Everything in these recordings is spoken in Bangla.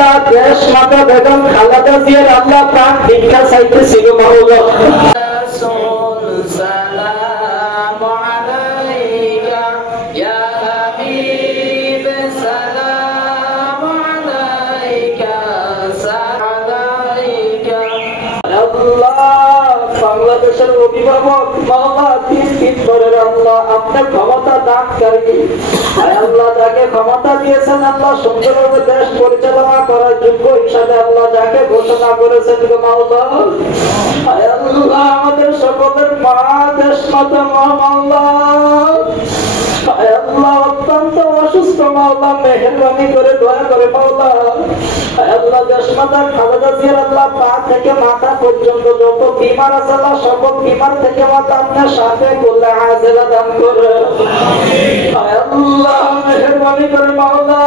আল্লাহ দেশ মাতা বেগম খালেদা জিয়ার আল্লাহ প্রাণ ভিক্ষা চাইতেছি গো মাওলা। বাংলাদেশের অভিভাবক মাওলা 3 দিন ধরে আল্লাহ আপনার ক্ষমতা দানকারী আল্লাহ যাকে ক্ষমতা দিয়েছেন আল্লাহ সুন্দরভাবে দেশ পরিচালনা করার যোগ্য হিসাবে আল্লাহ যাকে ঘোষণা করেছেন গো মাওলা। আল্লাহ আমাদের সকলের মা দেশ মাতা মাওলা আল্লাহ অত্যন্ত অসুস্থ মাওলা মেহেরবানি করে দয়া করে মাওলা আল্লাহ দেশ মাতা খালেদা জিয়ার আল্লাহ পা থেকে মাথা পর্যন্ত যত বিমার আছে আল্লাহ সকল বিমার থেকে মাথা আপনার সাথে করলে আজেলা দান করে আল্লাহ মেহেরবানি করে মাওলা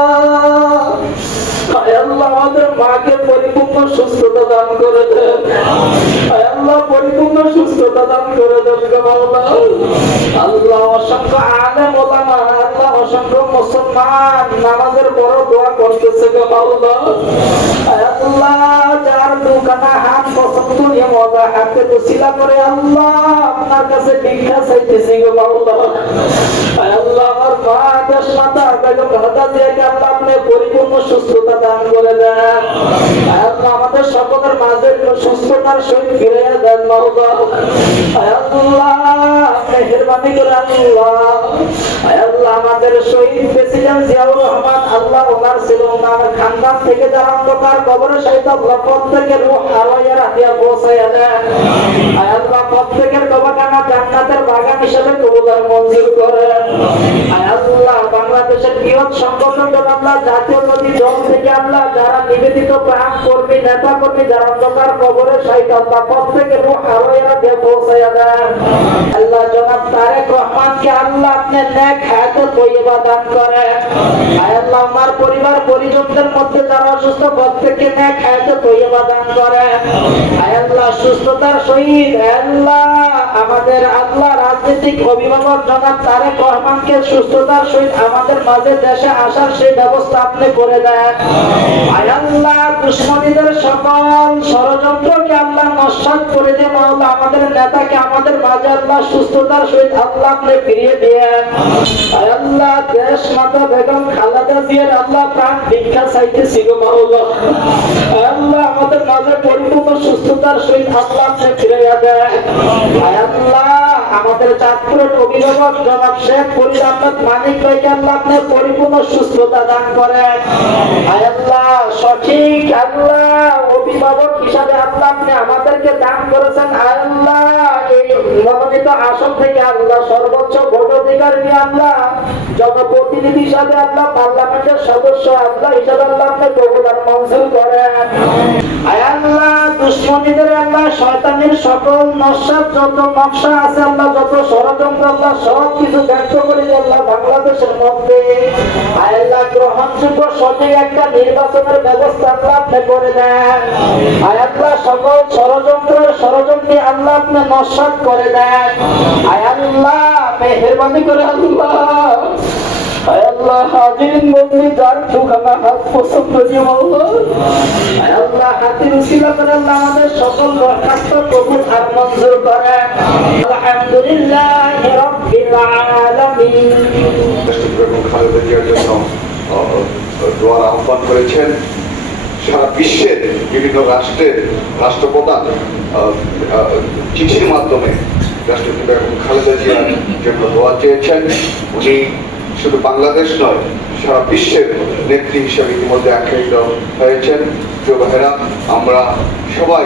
আল্লাহ আমাদের মাকে পরিপূর্ণ সুস্থতা দান করে দেন আল্লাহ পরিপূর্ণ সুস্থতা দান করে দেন মাওলা। আল্লাহ অসংখ্য আলেম ওলামা আল্লাহ অসংখ্য মুসলমান নামাজের বড় দোয়া করতেছে গো মাওলা। আল্লাহ যার দুখানা হাত পছন্দ নিয়ে মাওলা হাতে বসিলা করে আল্লাহ আপনার কাছে ভিক্ষা চাইতেছি গো মাওলা। আল্লাহ আমার মা দেশ মাতা বেগম খালেদা জিয়াকে আল্লাহ আপনি পরিপূর্ণ সুস্থতা দান করে দেন আল্লাহ আমাদের সকলের মাঝে সুস্থতার সহিত ফিরে দেন মাওলা। আল্লাহ মেহেরবানি করে আল্লাহ আমাদের শহীদ প্রেসিডেন্ট জিয়াউর রহমান আল্লাহ ওনার ছিল ওনার খানদান থেকে যারা অন্ধকার কবরে শহীদ আল্লাহ প্রত্যেকের রূহ আলোয়া রাখিয়া পৌঁছাইয়া দেন আল্লাহ প্রত্যেকের কবরখানা জান্নাতের বাগান হিসেবে কবুল আর মঞ্জুর করেন আল্লাহ বাংলাদেশের বৃহৎ সংগঠন আল্লাহ জাতীয় নদী দল থেকে আল্লাহ যারা নিবেদিত প্রাণ কর্মী নেতা কর্মী যারা অন্ধকার কবরে শহীদ আল্লাহ প্রত্যেকের রূহ আলোয়া রাখিয়া পৌঁছাইয়া দেন আল্লাহ জনাব তারেক রহমানকে আল্লাহ আপনি নেক হায়াতে তৈয়বা দান করেন আল্লাহ আমার পরিবার পরিজনদের মধ্যে যারা অসুস্থ প্রত্যেককে নেক হায়াতে তৈয়বা দান করেন আল্লাহ সুস্থতার সহিত আল্লাহ আমাদের আল্লাহ রাজনৈতিক অভিভাবক জনাব তারেক রহমানকে সুস্থতার সহিত আমাদের মাঝে দেশে আসার সেই ব্যবস্থা আপনি করে দেন আল্লাহ দুশমনীদের সকল ষড়যন্ত্রকে আল্লাহ নস্যাৎ করে দিয়ে মাওলা আমাদের নেতাকে আমাদের মাঝে আল্লাহ সুস্থতার সহিত আল্লাহ আপনি ফিরিয়ে দিয়েন আল্লাহ দেশ মাতা বেগম খালেদা জিয়ার আল্লাহ প্রাণ ভিক্ষা চাইতেছি গো মাওলা আল্লাহ আমাদের মাঝে পরিপূর্ণ সুস্থতার সহিত আল্লাহ আপনি ফিরিয়ে দেন আল্লাহ আমাদের চাঁদপুরের অভিভাবক জনাব শেখ ফরিদ আহমেদ মানিক ভাইকে আল্লাহ আপনি পরিপূর্ণ সুস্থতা দান করেন আল্লাহ সঠিক আল্লাহ অভিভাবক হিসাবে আল্লাহ আপনি আমাদেরকে দান করেছেন আল্লাহ এই মনোনীত আসন থেকে আল্লাহ সর্বোচ্চ ভোটাধিকার নিয়ে আল্লাহ জনপ্রতিনিধি হিসাবে আল্লাহ পার্লামেন্টের সদস্য আল্লাহ হিসাবে আল্লাহ আপনি প্রদান মঞ্জুর করেন আল্লাহ দুশমনীদের আল্লাহ শয়তানের সকল নকশা যত নকশা আছে আল্লাহ যত ষড়যন্ত্র আল্লাহ সব কিছু ব্যক্ত করে আল্লাহ বাংলাদেশের মধ্যে আল্লাহ গ্রহণযোগ্য সঠিক একটা নির্বাচনের ব্যবস্থা আল্লাহ আপনি করে দেন আল্লাহ সকল ষড়যন্ত্রে আল্লাহ আপনি নস্যাৎ করে দেন আল্লাহ মেহেরবানি করে আল্লাহ আল্লাহ হাজিরিন বন্দি যার দুখানা হাত পছন্দ দিয়ে মাওলা আল্লাহ হাতের উসিলা করে আল্লাহ আমাদের সকল দরখাস্ত কবুল আর মঞ্জুর করেন আলহামদুলিল্লাহি রাব্বিল আলামিন। খালেদা জিয়ার জন্য দোয়ার আহ্বান করেছেন সারা বিশ্বের বিভিন্ন রাষ্ট্রের রাষ্ট্রপ্রধান চিঠির মাধ্যমে রাষ্ট্রপতি বেগম খালেদা জিয়ার জন্য দোয়া চেয়েছেন। উনি শুধু বাংলাদেশ নয় সারা বিশ্বের নেত্রী হিসেবে ইতিমধ্যে আখ্যায়িত হয়েছেন। প্রিয় ভাইরা, আমরা সবাই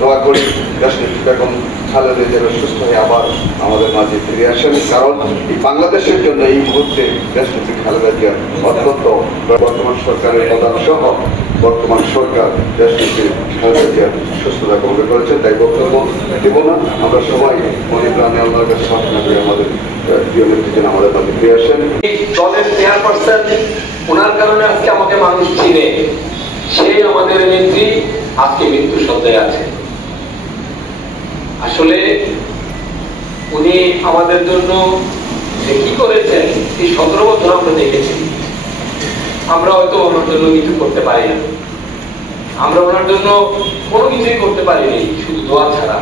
দোয়া করি রাষ্ট্রপতি বেগম খালেদা জিয়া সুস্থ হয়ে আবার আমাদের মাঝে ফিরে আসেন, কারণ এই বাংলাদেশের জন্য এই মুহূর্তে রাষ্ট্রপতি খালেদা জিয়া অত্যন্ত বর্তমান সরকারের প্রধান সহ বর্তমান সরকার রাষ্ট্রপতি খালেদা জিয়ার সুস্থতা কামনা করেছেন। তাই বক্তব্য দেব না, আমরা সবাই মনে প্রাণে আল্লাহর কাছে প্রার্থনা করি আমাদের প্রিয় নেত্রী যেন আমাদের মাঝে ফিরে আসেন। দলের চেয়ারপারসন, ওনার কারণে আজকে আমাকে মানুষ চিনে, সেই আমাদের নেত্রী আজকে মৃত্যু সজ্জায় আছে। আসলে উনি আমাদের জন্য যে কি করেছেন এই 17 বছর আমরা দেখেছি। আমরা হয়তো ওনার জন্য কিছু করতে পারি না, আমরা ওনার জন্য কোনো কিছুই করতে পারিনি শুধু দোয়া ছাড়া।